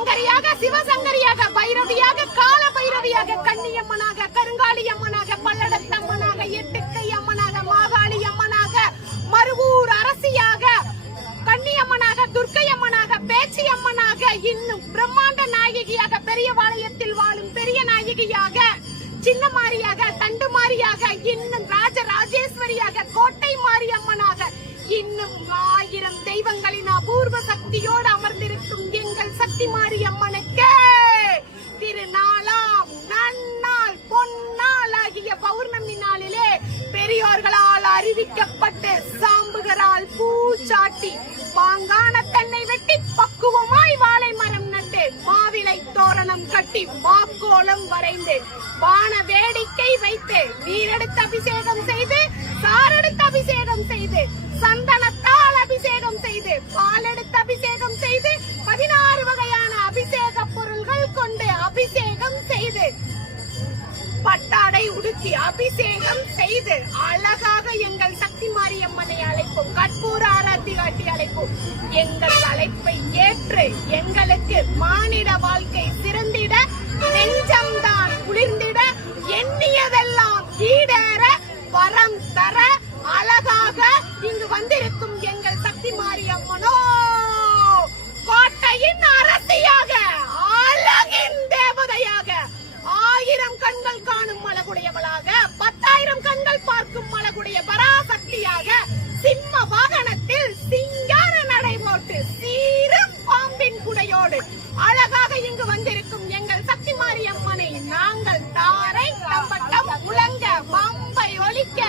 சங்கரியாக, சிவசங்கரியாக, பைரவியாக, கால பைரவியாக, கன்னியம்மனாக, கருங்காலி அம்மனாக, பல்லடத்தம்மனாக, எட்டுக்கை அம்மனாக, மாகாளி அம்மனாக, மருவூர் அரசியாக, கன்னியம்மனாக, துர்க்கை அம்மனாக, பேச்சி அம்மனாக, இன்னும் பிரம்மாண்ட நாயகியாக, பெரிய வாளையத்தில் வாழும் பெரிய நாயகியாக, சின்ன மாரியாக, தண்டு மாரியாக, இன்னும் ராஜராஜேஸ்வரியாக, கோட்டை மாரியம்மனாக, இன்னும் 1000 தெய்வங்களின் அபூர்வ சக்தியோடு அமர்ந்திருக்கும் எங்கள் சக்தி மாரியம்மனுக்கு திருநாளாம் நன்னாள் பொன்னாள் ஆகிய பௌர்ணமி நாளிலே பெரியோர்களால் அறிவிக்கப்பட்டு சாம்புகரால் பூச்சாட்டி பாங்கான தென்னை வெட்டி பக்குவமாய் வாழை மரம் நட்டு மாவிலை தோரணம் கட்டி மாக்கோலம் வரைந்து வான வேடிக்கை வைத்து நீரெடுத்து அபிஷேகம் செய்து சாரெடுத்து அபிஷேகம் செய்து சந்தனத்தால் அபிஷேகம் செய்து பால் எடுத்து அபிஷேகம் செய்து 16 வகையான அபிஷேக பொருள்கள் கொண்டு அபிஷேகம் செய்து பட்டாடை உடுத்தி அபிஷேகம் செய்து அழகாக எங்கள் சக்தி மாரியம்மனை அழைப்போம், கற்பூர ஆராத்தி காட்டி அழைப்போம். எங்கள் அழைப்பை ஏற்று எங்களுக்கு மானிட வாழ்க்கை சிறந்திட, நெஞ்சம்தான் குளிர்ந்திட, எண்ணியதெல்லாம் ஈடேற, வரம் தர அழகாக இங்கு வந்திருக்கும் எங்கள் சக்தி மாரியம்மனோ கோட்டையின் அரசியாக, அழகின் தேவதையாக, 1000 கண்கள் காணும் அழகுடையவளாக, 10,000 கண்கள் பார்க்கும் அழகுடைய பராசக்தியாக, சிம்ம வாகனத்தில் சிங்கார நடை போட்டு சீரும் பாம்பின் குடையோடு அழகாக இங்கு வந்திருக்கும் எங்கள் சக்தி மாரியம்மனை நாங்கள் தாரை தம்பட்டம் முழங்க, பம்பை ஒலிக்க,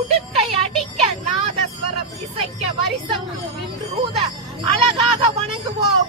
உடுக்கை அடிக்க, நாதஸ்வரம் இசைக்க, வரிசங்கு ஊத அழகாக வணங்குவோம்.